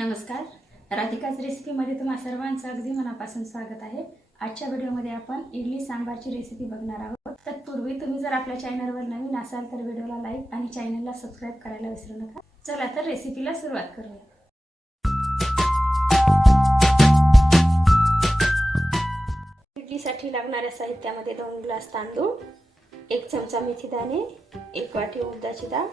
नमस्कार. राधिकाच रेसिपीमध्ये तुम्हा सर्वांचं अगदी मनापासून स्वागत आहे. आजच्या व्हिडिओमध्ये आपण इडली सांबारची रेसिपी बघणार आहोत. तत्पूर्वी तुम्ही जर आपल्या चॅनलवर नवीन असाल तर व्हिडिओला लाईक आणि चॅनलला सबस्क्राईब करायला विसरू नका. चला तर रेसिपीला सुरुवात करूया. इडलीसाठी लागणाऱ्या साहित्यामध्ये दोन ग्लास तांदूळ एक चमचा मेथी दाणे एक वाटी उडदाची डाळ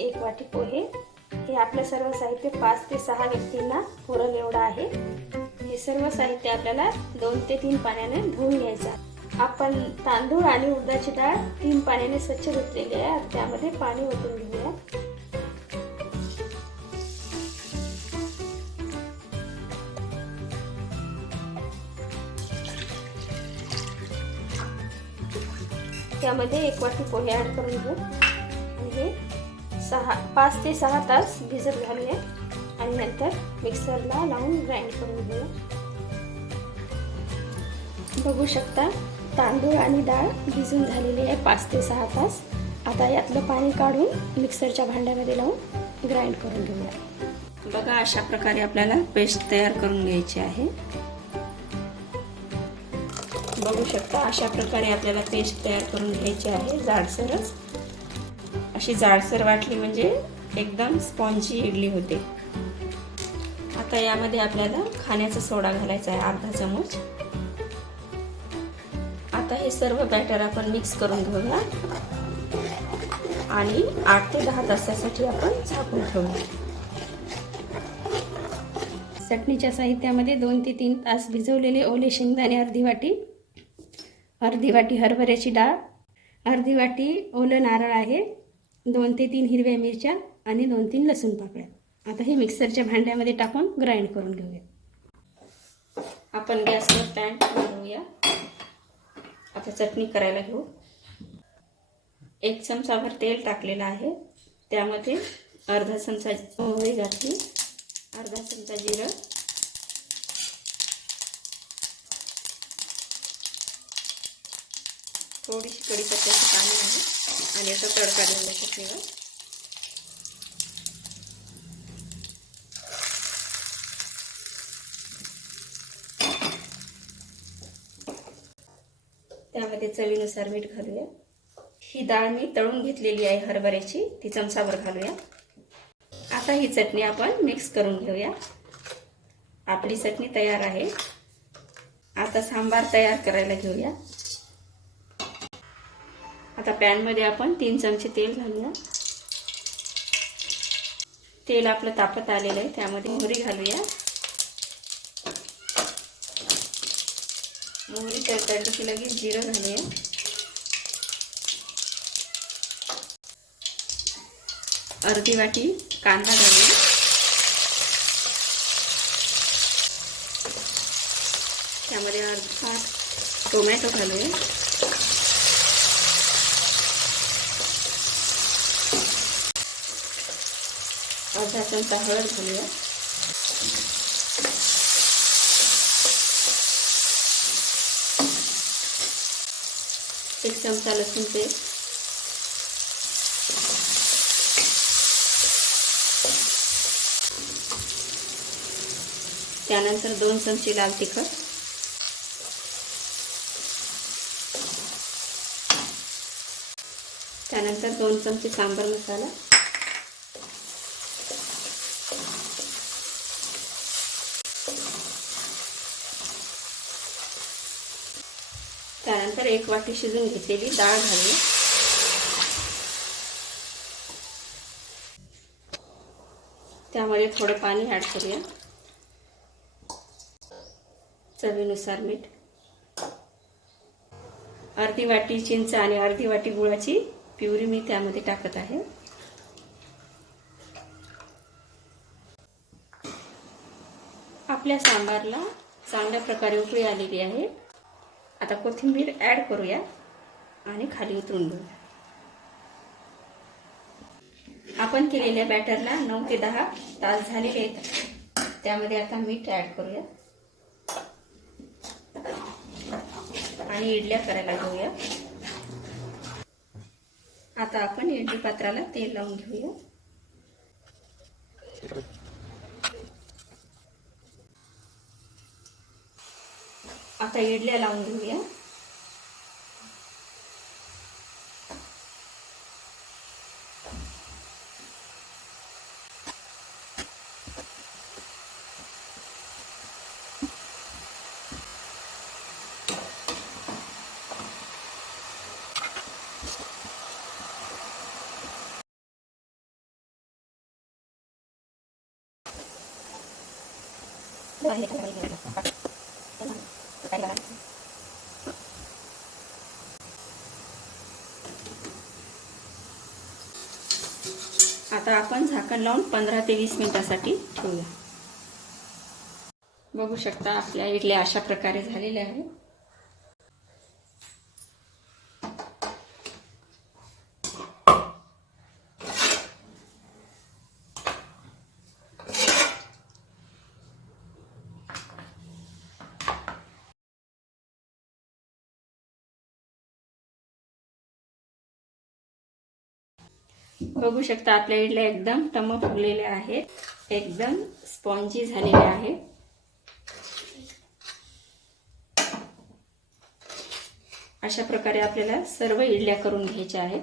एक वाटी पोहे हे आपलं सर्व साहित्य पाच ते सहा व्यक्तींना पुरल एवढं आहे. हे सर्व साहित्य आपल्याला दोन ते तीन पाण्याने धुवून घ्यायचं आपण तांदूळ आणि उडदाची डाळ तीन पाण्याने स्वच्छ धुतलेली आहे. त्यामध्ये पाणी ओतून घेऊया. त्यामध्ये एक वाटी पोहे ॲड करून घेऊ. सहा पाच ते सहा तास भिजत घालूया. आणि नंतर मिक्सरला लावून ग्राइंड करून घेऊया. बघू शकता तांदूळ आणि डाळ भिजून झालेली आहे पाच ते सहा तास. आता यातलं पाणी काढून मिक्सरच्या भांड्यामध्ये लावून ग्राइंड करून घेऊया. बघा अशा प्रकारे आपल्याला पेस्ट तयार करून घ्यायची आहे. बघू शकता अशा प्रकारे आपल्याला पेस्ट तयार करून घ्यायची आहे. जाडसरच. अशी जाडसर वाटली म्हणजे एकदम स्पॉन्जी इडली होते. आता यामध्ये आपल्याला खाण्याचा सोडा घालायचा आहे अर्धा चमच. आता हे सर्व बॅटर आपण मिक्स करून घेऊया. आणि आठ ते दहा तासासाठी आपण झाकून ठेवूया. चटणीच्या साहित्यामध्ये दोन ते तीन तास भिजवलेले ओले शेंगदाणे अर्धी वाटी अर्धी वाटी हरभऱ्याची डाळ अर्धी वाटी ओलं नारळ आहे. दोन ते तीन हिरव्या मिरच्या आणि दोन तीन लसूण पाकळ्या. आता हे मिक्सरच्या भांड्यामध्ये टाकून ग्राइंड करून घेऊया. आपण गॅसवर पॅन घेऊया आता चटणी करायला घेऊ. एक चमचाभर तेल टाकलेलं आहे. त्यामध्ये अर्धा चमचा मोहरी घातली. अर्धा चमचा जिरं. थोडीशी कढीपत्त्याची पाणी आहे आणि असं तडका देऊया चटणीवर त्यामध्ये चवीनुसार मीठ घालूया. ही डाळ मी तळून घेतलेली आहे हरभऱ्याची ती चमचावर घालूया. आता ही चटणी आपण मिक्स करून घेऊया. आपली चटणी तयार आहे. आता सांबार तयार करायला घेऊया. आता पॅनमध्ये आपण तीन चमचे तेल घालूया. तेल आपलं तापत आलेलं आहे त्यामध्ये मोहरी घालूया. मोहरी तडतडली की लगेच जिरं घालूया. अर्धी वाटी कांदा घालूया. त्यामध्ये अर्धा टोमॅटो घालूया. अर्धा चमचा हळद घालूया एक चमचा लसूण पेस्ट त्यानंतर दोन चमचे लाल तिखट. त्यानंतर दोन चमचे सांबर मसाला. त्यानंतर एक वाटी शिजून घेतलेली डाळ घालू त्यामध्ये थोडं पाणी ॲड करूया. चवीनुसार मीठ. अर्धी वाटी चिंच आणि अर्धी वाटी गुळाची प्युरी मी त्यामध्ये टाकत आहे. आपल्या सांबारला चांगल्या प्रकारे उकळी आलेली आहे. आता कोथिंबीर ॲड करूया आणि खाली उतरून घेऊया. आपण केलेल्या बॅटरला नऊ ते दहा तास झालेले आहेत. त्यामध्ये आता मीठ ॲड करूया. आणि इडल्या करायला घेऊया. आता आपण इडली पात्राला तेल लावून घेऊया. आता इडल्या लावून घेऊया. आता आपण झाकण लावून पंधरा ते वीस मिनिटासाठी ठेवूया. बघू शकता आपल्या इडल्या अशा प्रकारे झालेल्या आहेत. बघू शकता आपल्या इडल्या एकदम टम फुगलेल्या आहेत. एकदम स्पॉन्जी झालेल्या आहेत. अशा प्रकारे आपल्याला सर्व इडल्या करून घ्यायच्या आहेत.